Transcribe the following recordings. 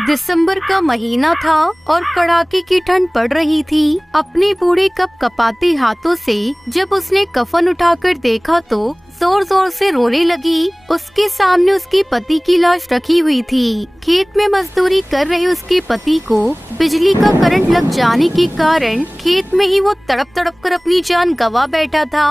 दिसंबर का महीना था और कड़ाके की ठंड पड़ रही थी। अपने बूढ़े कपाते हाथों से जब उसने कफन उठाकर देखा तो जोर जोर से रोने लगी। उसके सामने उसके पति की लाश रखी हुई थी। खेत में मजदूरी कर रहे उसके पति को बिजली का करंट लग जाने के कारण खेत में ही वो तड़प तड़प कर अपनी जान गंवा बैठा था।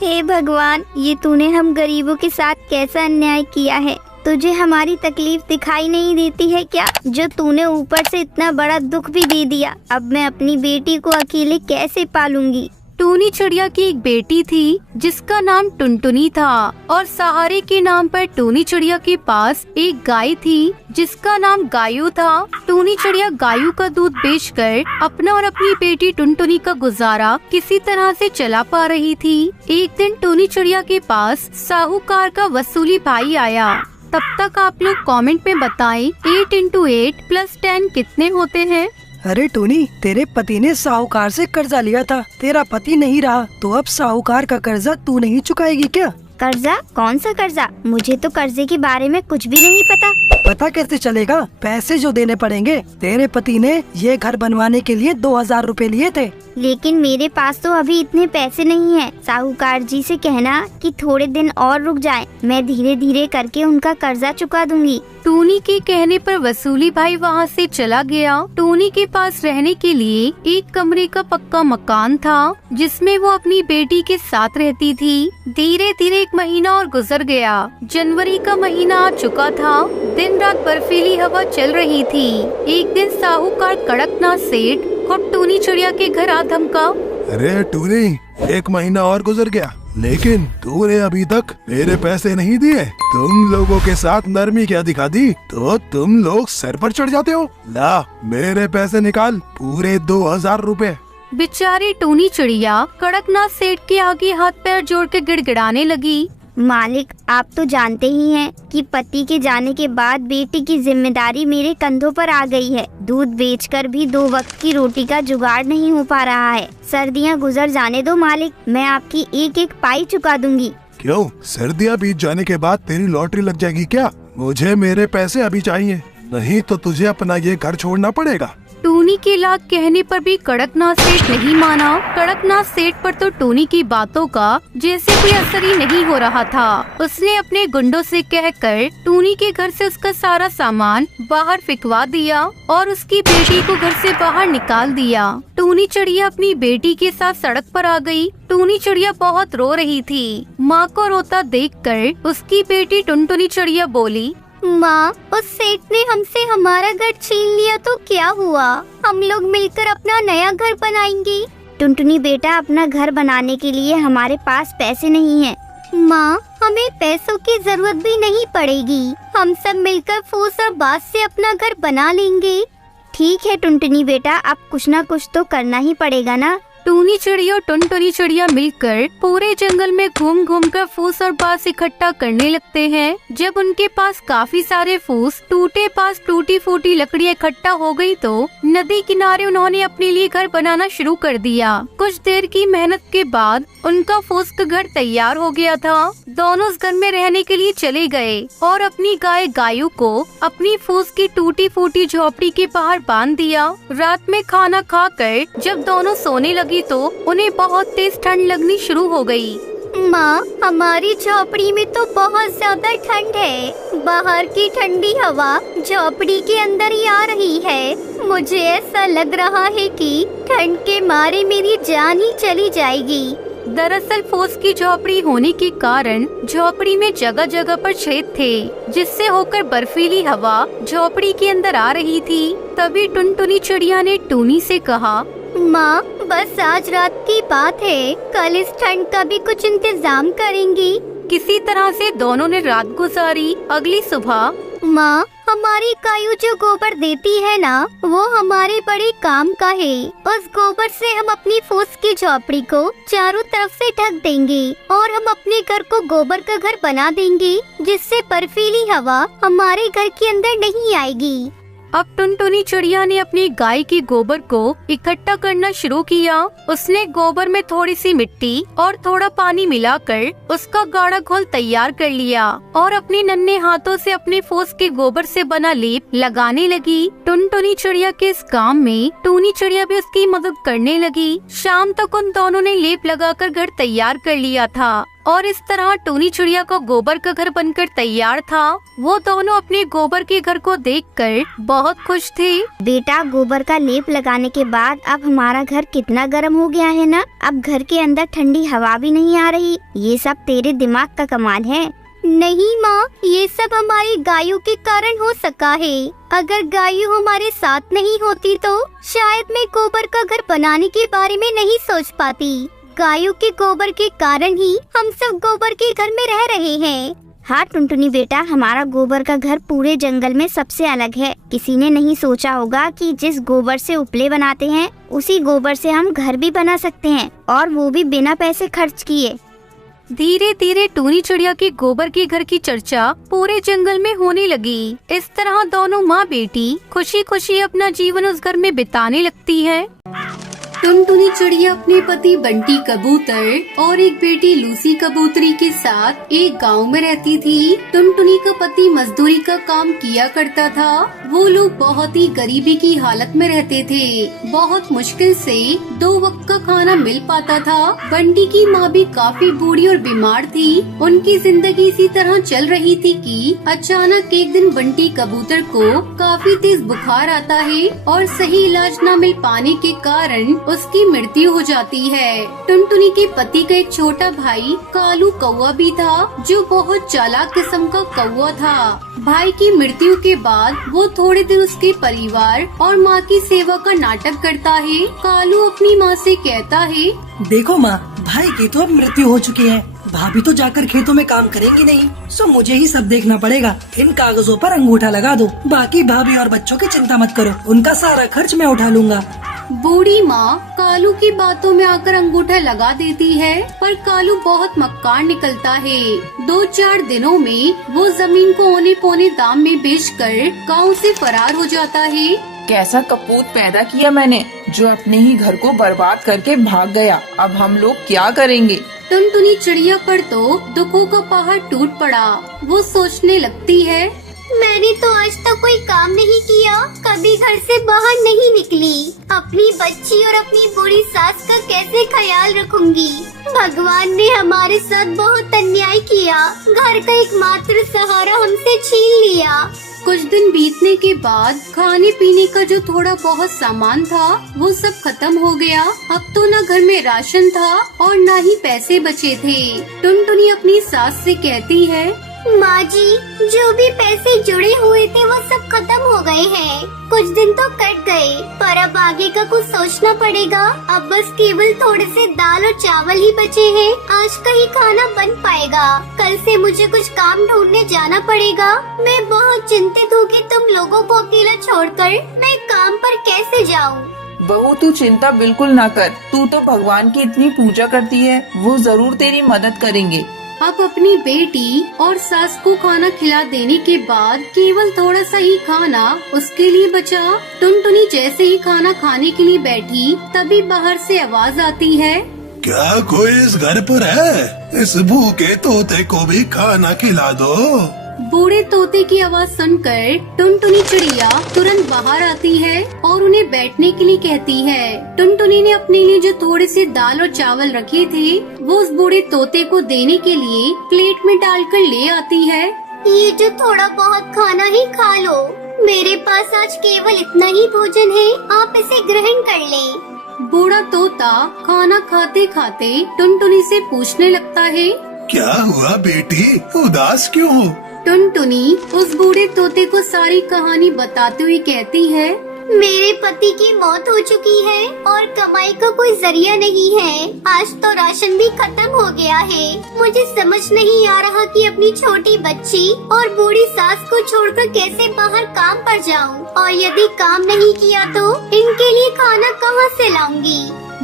हे भगवान, ये तूने हम गरीबों के साथ कैसा अन्याय किया है। तुझे हमारी तकलीफ दिखाई नहीं देती है क्या, जो तूने ऊपर से इतना बड़ा दुख भी दे दिया। अब मैं अपनी बेटी को अकेले कैसे पालूंगी। टूनी चिड़िया की एक बेटी थी जिसका नाम टुनटुनी था और सहारे के नाम पर टूनी चिड़िया के पास एक गाय थी जिसका नाम गायू था। टूनी चिड़िया गायू का दूध बेचकर अपना और अपनी बेटी टुनटुनी का गुजारा किसी तरह से चला पा रही थी। एक दिन टूनी चिड़िया के पास साहूकार का वसूली भाई आया। तब तक आप लोग कमेंट में बताएं 8 into 8 + 10 कितने होते हैं। अरे टूनी, तेरे पति ने साहूकार से कर्जा लिया था। तेरा पति नहीं रहा तो अब साहूकार का कर्जा तू नहीं चुकाएगी क्या? कर्जा? कौन सा कर्जा? मुझे तो कर्जे के बारे में कुछ भी नहीं पता। पता कैसे चलेगा? पैसे जो देने पड़ेंगे। तेरे पति ने ये घर बनवाने के लिए 2000 रुपए लिए थे। लेकिन मेरे पास तो अभी इतने पैसे नहीं हैं। साहूकार जी से कहना कि थोड़े दिन और रुक जाएं। मैं धीरे धीरे करके उनका कर्जा चुका दूंगी। टूनी के कहने पर वसूली भाई वहाँ से चला गया। टूनी के पास रहने के लिए एक कमरे का पक्का मकान था जिसमें वो अपनी बेटी के साथ रहती थी। धीरे धीरे 1 महीना और गुजर गया। जनवरी का महीना आ चुका था। दिन रात बर्फीली हवा चल रही थी। एक दिन साहूकार कड़कनाथ सेठ खुद टूनी चिड़िया के घर आ धमका। अरे टूनी, 1 महीना और गुजर गया लेकिन तूने अभी तक मेरे पैसे नहीं दिए। तुम लोगों के साथ नरमी क्या दिखा दी तो तुम लोग सर पर चढ़ जाते हो। ला मेरे पैसे निकाल, पूरे 2000 रुपए। बेचारी टूनी चिड़िया कड़कनाथ सेठ के आगे हाथ पैर जोड़ के गिड़गिड़ाने लगी। मालिक, आप तो जानते ही हैं कि पति के जाने के बाद बेटी की जिम्मेदारी मेरे कंधों पर आ गई है। दूध बेचकर भी 2 वक्त की रोटी का जुगाड़ नहीं हो पा रहा है। सर्दियां गुजर जाने दो मालिक, मैं आपकी एक एक पाई चुका दूंगी। क्यों, सर्दियां बीत जाने के बाद तेरी लॉटरी लग जाएगी क्या? मुझे मेरे पैसे अभी चाहिए, नहीं तो तुझे अपना ये घर छोड़ना पड़ेगा। टूनी के लाख कहने पर भी कड़कनाथ सेठ नहीं माना। कड़कनाथ सेठ पर तो टूनी की बातों का जैसे कोई असर ही नहीं हो रहा था। उसने अपने गुंडों से कहकर टूनी के घर से उसका सारा सामान बाहर फेंकवा दिया और उसकी बेटी को घर से बाहर निकाल दिया। टूनी चिड़िया अपनी बेटी के साथ सड़क पर आ गई। टूनी चिड़िया बहुत रो रही थी। माँ को रोता देखकर उसकी बेटी टुनटुनी चिड़िया बोली, माँ, उस सेठ ने हमसे हमारा घर छीन लिया तो क्या हुआ? हम लोग मिलकर अपना नया घर बनाएंगे। टुनटुनी बेटा, अपना घर बनाने के लिए हमारे पास पैसे नहीं हैं। माँ, हमें पैसों की जरूरत भी नहीं पड़ेगी। हम सब मिलकर फूस और बांस से अपना घर बना लेंगे। ठीक है टुनटुनी बेटा, अब कुछ न कुछ तो करना ही पड़ेगा ना। टूनी चिड़िया और टुनटुनी चिड़िया मिलकर पूरे जंगल में घूम घूम कर फूस और बांस इकट्ठा करने लगते हैं। जब उनके पास काफी सारे फूस टूटे पास टूटी फूटी लकड़ियाँ इकट्ठा हो गई तो नदी किनारे उन्होंने अपने लिए घर बनाना शुरू कर दिया। कुछ देर की मेहनत के बाद उनका फूस का घर तैयार हो गया था। दोनों उस घर में रहने के लिए चले गए और अपनी गाय गायू को अपनी फूस की टूटी फूटी झोपड़ी के बाहर बांध दिया। रात में खाना खाकर जब दोनों सोने लगी तो उन्हें बहुत तेज ठंड लगनी शुरू हो गई। माँ, हमारी झोपड़ी में तो बहुत ज्यादा ठंड है। बाहर की ठंडी हवा झोपड़ी के अंदर ही आ रही है। मुझे ऐसा लग रहा है कि ठंड के मारे मेरी जान ही चली जाएगी। दरअसल फूस की झोपड़ी होने के कारण झोपड़ी में जगह जगह पर छेद थे जिससे होकर बर्फीली हवा झोपड़ी के अंदर आ रही थी। तभी टुनटुनी चिड़िया ने टूनी से कहा, माँ, बस आज रात की बात है, कल इस ठंड का भी कुछ इंतजाम करेंगी। किसी तरह से दोनों ने रात गुजारी। अगली सुबह, माँ, हमारी गायू जो गोबर देती है ना, वो हमारे बड़े काम का है। उस गोबर से हम अपनी फूस की झोपड़ी को चारों तरफ से ढक देंगे और हम अपने घर को गोबर का घर बना देंगे जिससे बर्फीली हवा हमारे घर के अंदर नहीं आएगी। अब टुनटुनी चिड़िया ने अपनी गाय की गोबर को इकट्ठा करना शुरू किया। उसने गोबर में थोड़ी सी मिट्टी और थोड़ा पानी मिलाकर उसका गाढ़ा घोल तैयार कर लिया और अपने नन्हे हाथों से अपने फूस के गोबर से बना लेप लगाने लगी। टुनटुनी चिड़िया के इस काम में टूनी चिड़िया भी उसकी मदद करने लगी। शाम तक उन दोनों ने लेप लगाकर घर तैयार कर लिया था और इस तरह टूनी चिड़िया का गोबर का घर बनकर तैयार था। वो दोनों अपने गोबर के घर को देखकर बहुत खुश थे। बेटा, गोबर का लेप लगाने के बाद अब हमारा घर कितना गर्म हो गया है ना। अब घर के अंदर ठंडी हवा भी नहीं आ रही। ये सब तेरे दिमाग का कमाल है। नहीं माँ, ये सब हमारी गायों के कारण हो सका है। अगर गायों हमारे साथ नहीं होती तो शायद मैं गोबर का घर बनाने के बारे में नहीं सोच पाती। गायों के गोबर के कारण ही हम सब गोबर के घर में रह रहे हैं। हाँ टुनटुनी बेटा, हमारा गोबर का घर पूरे जंगल में सबसे अलग है। किसी ने नहीं सोचा होगा कि जिस गोबर से उपले बनाते हैं उसी गोबर से हम घर भी बना सकते हैं, और वो भी बिना पैसे खर्च किए। धीरे धीरे टूनी चिड़िया के गोबर के घर की चर्चा पूरे जंगल में होने लगी। इस तरह दोनों माँ बेटी खुशी खुशी अपना जीवन उस घर में बिताने लगती है। टुनटुनी चिड़िया अपने पति बंटी कबूतर और एक बेटी लूसी कबूतरी के साथ एक गांव में रहती थी। टुनटुनी का पति मजदूरी का काम किया करता था। वो लोग बहुत ही गरीबी की हालत में रहते थे। बहुत मुश्किल से 2 वक्त का खाना मिल पाता था। बंटी की माँ भी काफी बूढ़ी और बीमार थी। उनकी जिंदगी इसी तरह चल रही थी कि अचानक एक दिन बंटी कबूतर को काफी तेज बुखार आता है और सही इलाज न मिल पाने के कारण उसकी मृत्यु हो जाती है। टुनटुनी के पति का एक छोटा भाई कालू कौवा भी था, जो बहुत चालाक किस्म का कौवा था। भाई की मृत्यु के बाद वो थोड़े दिन उसके परिवार और माँ की सेवा का नाटक करता है। कालू अपनी माँ से कहता है, देखो माँ, भाई की तो अब मृत्यु हो चुकी है। भाभी तो जाकर खेतों में काम करेंगी नहीं, सो मुझे ही सब देखना पड़ेगा। इन कागजों पर अंगूठा लगा दो। बाकी भाभी और बच्चों की चिंता मत करो, उनका सारा खर्च मैं उठा लूंगा। बूढ़ी माँ कालू की बातों में आकर अंगूठा लगा देती है, पर कालू बहुत मक्कार निकलता है। 2-4 दिनों में वो जमीन को औने पौने दाम में बेचकर गांव से फरार हो जाता है। कैसा कपूत पैदा किया मैंने, जो अपने ही घर को बर्बाद करके भाग गया। अब हम लोग क्या करेंगे। टुनटुनी चिड़िया पर तो दुखों का पहाड़ टूट पड़ा। वो सोचने लगती है, मैंने तो आज तक कोई काम नहीं किया, कभी घर से बाहर नहीं निकली। अपनी बच्ची और अपनी बूढ़ी सास का कैसे ख्याल रखूंगी। भगवान ने हमारे साथ बहुत अन्याय किया। घर का एकमात्र सहारा हमसे छीन लिया। कुछ दिन बीतने के बाद खाने पीने का जो थोड़ा बहुत सामान था वो सब खत्म हो गया। अब तो न घर में राशन था और न ही पैसे बचे थे। टुनटुनी अपनी सास से कहती है, माँ जी, जो भी पैसे जुड़े हुए थे वो सब खत्म हो गए हैं। कुछ दिन तो कट गए, पर अब आगे का कुछ सोचना पड़ेगा। अब बस केवल थोड़े से दाल और चावल ही बचे हैं। आज का ही खाना बन पाएगा। कल से मुझे कुछ काम ढूंढने जाना पड़ेगा। मैं बहुत चिंतित हूँ कि तुम लोगों को अकेला छोड़कर मैं काम पर कैसे जाऊँ। बहू, तू चिंता बिल्कुल ना कर। तू तो भगवान की इतनी पूजा करती है, वो जरूर तेरी मदद करेंगे। अब अपनी बेटी और सास को खाना खिला देने के बाद केवल थोड़ा सा ही खाना उसके लिए बचा। टुनटुनी जैसे ही खाना खाने के लिए बैठी, तभी बाहर से आवाज आती है, क्या कोई इस घर पर है? इस भूखे तोते को भी खाना खिला दो। बूढ़े तोते की आवाज सुनकर टुनटुनी चिड़िया तुरंत बाहर आती है और उन्हें बैठने के लिए कहती है। टुनटुनी ने अपने लिए जो थोड़े से दाल और चावल रखे थे वो उस बूढ़े तोते को देने के लिए प्लेट में डालकर ले आती है। ये जो थोड़ा बहुत खाना ही खा लो। मेरे पास आज केवल इतना ही भोजन है, आप इसे ग्रहण कर लें। बूढ़ा तोता खाना खाते खाते टुनटुनी से पूछने लगता है, क्या हुआ बेटी, उदास क्यों हो? टुनटुनी उस बूढ़े तोते को सारी कहानी बताते हुए कहती है, मेरे पति की मौत हो चुकी है और कमाई का कोई जरिया नहीं है। आज तो राशन भी खत्म हो गया है। मुझे समझ नहीं आ रहा कि अपनी छोटी बच्ची और बूढ़ी सास को छोड़कर कैसे बाहर काम पर जाऊं, और यदि काम नहीं किया तो इनके लिए खाना कहां से लाऊंगी।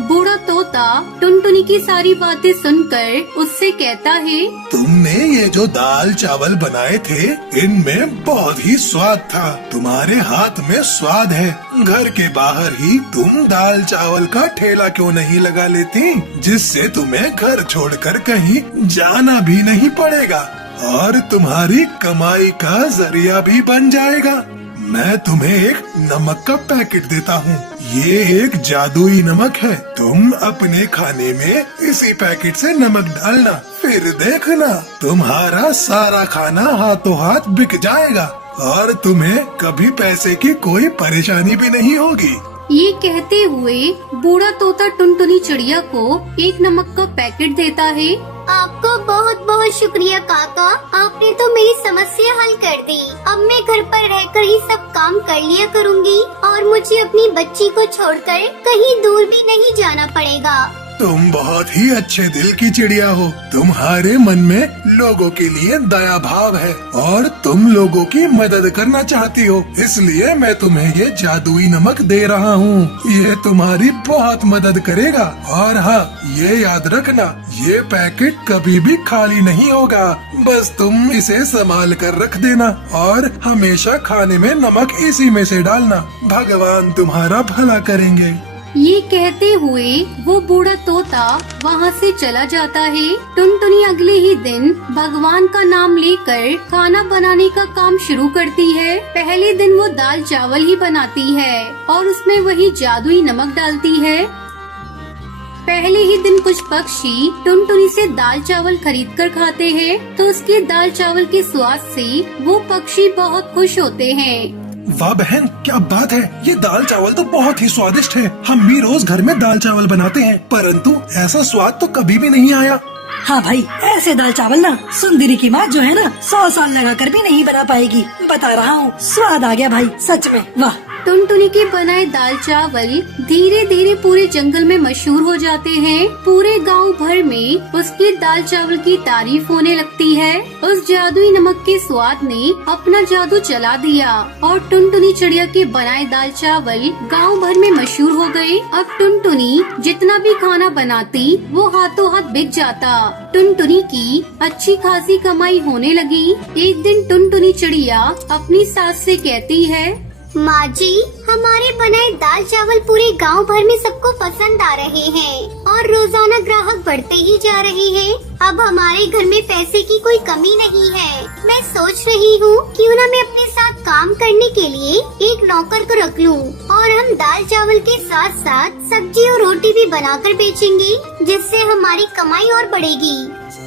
बूढ़ा तोता टुनटुनी की सारी बातें सुनकर उससे कहता है, तुमने ये जो दाल चावल बनाए थे इनमें बहुत ही स्वाद था। तुम्हारे हाथ में स्वाद है। घर के बाहर ही तुम दाल चावल का ठेला क्यों नहीं लगा लेती, जिससे तुम्हें घर छोड़कर कहीं जाना भी नहीं पड़ेगा और तुम्हारी कमाई का जरिया भी बन जाएगा। मैं तुम्हें एक नमक का पैकेट देता हूँ। ये एक जादुई नमक है। तुम अपने खाने में इसी पैकेट से नमक डालना, फिर देखना तुम्हारा सारा खाना हाथों हाथ बिक जाएगा और तुम्हें कभी पैसे की कोई परेशानी भी नहीं होगी। ये कहते हुए बूढ़ा तोता टुनटुनी चिड़िया को एक नमक का पैकेट देता है। आपको बहुत बहुत शुक्रिया काका, आपने तो मेरी समस्या हल कर दी। अब मैं घर पर रहकर ही सब काम कर लिया करूँगी और मुझे अपनी बच्ची को छोड़कर कहीं दूर भी नहीं जाना पड़ेगा। तुम बहुत ही अच्छे दिल की चिड़िया हो। तुम्हारे मन में लोगों के लिए दया भाव है और तुम लोगों की मदद करना चाहती हो, इसलिए मैं तुम्हें ये जादुई नमक दे रहा हूँ। ये तुम्हारी बहुत मदद करेगा। और हाँ, ये याद रखना, ये पैकेट कभी भी खाली नहीं होगा। बस तुम इसे संभाल कर रख देना और हमेशा खाने में नमक इसी में से डालना। भगवान तुम्हारा भला करेंगे। ये कहते हुए वो बूढ़ा तोता वहाँ से चला जाता है। टुनटुनी अगले ही दिन भगवान का नाम लेकर खाना बनाने का काम शुरू करती है। पहले दिन वो दाल चावल ही बनाती है और उसमें वही जादुई नमक डालती है। पहले ही दिन कुछ पक्षी टुनटुनी से दाल चावल खरीद कर खाते हैं, तो उसके दाल चावल के स्वाद से वो पक्षी बहुत खुश होते हैं। वाह बहन, क्या बात है। ये दाल चावल तो बहुत ही स्वादिष्ट है। हम भी रोज घर में दाल चावल बनाते हैं, परंतु ऐसा स्वाद तो कभी भी नहीं आया। हाँ भाई, ऐसे दाल चावल ना सुंदरी की माँ जो है ना 100 साल लगा कर भी नहीं बना पाएगी। बता रहा हूँ, स्वाद आ गया भाई, सच में वाह। टुनटुनी के बनाए दाल चावल धीरे धीरे पूरे जंगल में मशहूर हो जाते हैं। पूरे गांव भर में उसके दाल चावल की तारीफ होने लगती है। उस जादुई नमक के स्वाद ने अपना जादू चला दिया और टुनटुनी चिड़िया के बनाए दाल चावल गांव भर में मशहूर हो गए। अब टुनटुनी जितना भी खाना बनाती वो हाथों हाथ बिक जाता। टुनटुनी की अच्छी खासी कमाई होने लगी। एक दिन टुनटुनी चिड़िया अपनी सास से कहती है, माँ जी, हमारे बनाए दाल चावल पूरे गांव भर में सबको पसंद आ रहे हैं और रोजाना ग्राहक बढ़ते ही जा रहे हैं। अब हमारे घर में पैसे की कोई कमी नहीं है। मैं सोच रही हूँ क्यों न मैं अपने साथ काम करने के लिए एक नौकर को रख लूँ और हम दाल चावल के साथ साथ सब्जी और रोटी भी बनाकर बेचेंगे, जिससे हमारी कमाई और बढ़ेगी।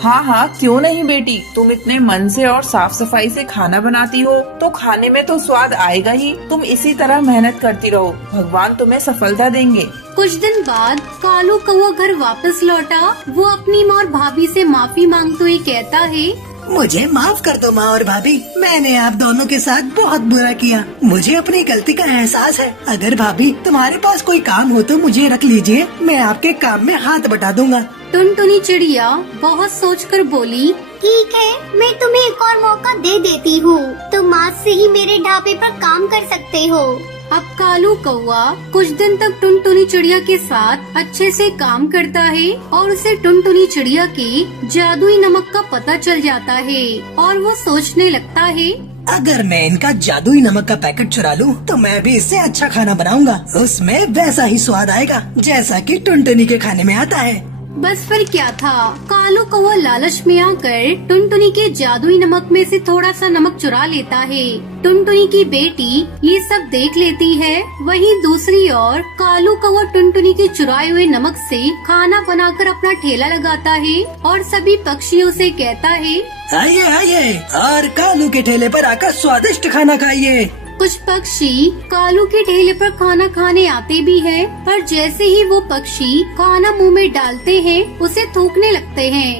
हाँ हाँ, क्यों नहीं बेटी। तुम इतने मन से और साफ सफाई से खाना बनाती हो तो खाने में तो स्वाद आएगा ही। तुम इसी तरह मेहनत करती रहो, भगवान तुम्हें सफलता देंगे। कुछ दिन बाद कालू कौवा घर वापस लौटा। वो अपनी माँ और भाभी से माफी मांगते हुए कहता है, मुझे माफ कर दो माँ और भाभी, मैंने आप दोनों के साथ बहुत बुरा किया। मुझे अपनी गलती का एहसास है। अगर भाभी तुम्हारे पास कोई काम हो तो मुझे रख लीजिए, मैं आपके काम में हाथ बटा दूंगा। टुनटुनी चिड़िया बहुत सोचकर बोली, ठीक है, मैं तुम्हें एक और मौका दे देती हूँ। तुम आज से ही मेरे ढाबे पर काम कर सकते हो। अब कालू कौवा कुछ दिन तक टुनटुनी चिड़िया के साथ अच्छे से काम करता है और उसे टुनटुनी चिड़िया के जादुई नमक का पता चल जाता है और वो सोचने लगता है, अगर मैं इनका जादुई नमक का पैकेट चुरा लूं, तो मैं भी इससे अच्छा खाना बनाऊंगा। उसमें वैसा ही स्वाद आएगा जैसा कि टुनटुनी के खाने में आता है। बस फिर क्या था, कालू कौवा लालच में आकर टुनटुनी के जादुई नमक में से थोड़ा सा नमक चुरा लेता है। टुनटुनी की बेटी ये सब देख लेती है। वहीं दूसरी ओर कालू कौवा टुनटुनी के चुराए हुए नमक से खाना बनाकर अपना ठेला लगाता है और सभी पक्षियों से कहता है, आइए आइए और कालू के ठेले पर आकर स्वादिष्ट खाना खाइए। कुछ पक्षी कालू के ठेले पर खाना खाने आते भी हैं, पर जैसे ही वो पक्षी खाना मुंह में डालते हैं उसे थूकने लगते हैं।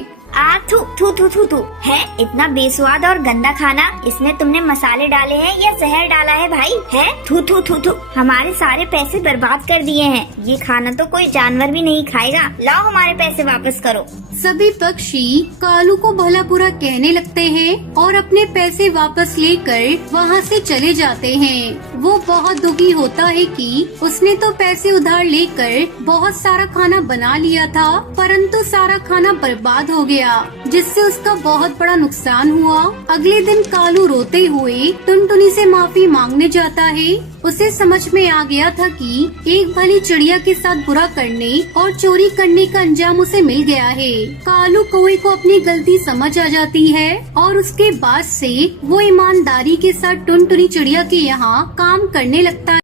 थू थू थू थू थू है, इतना बेस्वाद और गंदा खाना। इसमें तुमने मसाले डाले हैं या जहर डाला है भाई? है, थू थू थू थू। हमारे सारे पैसे बर्बाद कर दिए हैं। ये खाना तो कोई जानवर भी नहीं खाएगा। लाओ हमारे पैसे वापस करो। सभी पक्षी कालू को भला बुरा कहने लगते हैं और अपने पैसे वापस लेकर वहाँ से चले जाते हैं। वो बहुत दुखी होता है कि उसने तो पैसे उधार लेकर बहुत सारा खाना बना लिया था, परंतु सारा खाना बर्बाद हो गया, जिससे उसका बहुत बड़ा नुकसान हुआ। अगले दिन कालू रोते हुए टुनटुनी से माफी मांगने जाता है। उसे समझ में आ गया था कि एक भली चिड़िया के साथ बुरा करने और चोरी करने का अंजाम उसे मिल गया है। कालू कौवे को अपनी गलती समझ आ जाती है और उसके बाद से वो ईमानदारी के साथ टुनटुनी चिड़िया के यहाँ काम करने लगता है।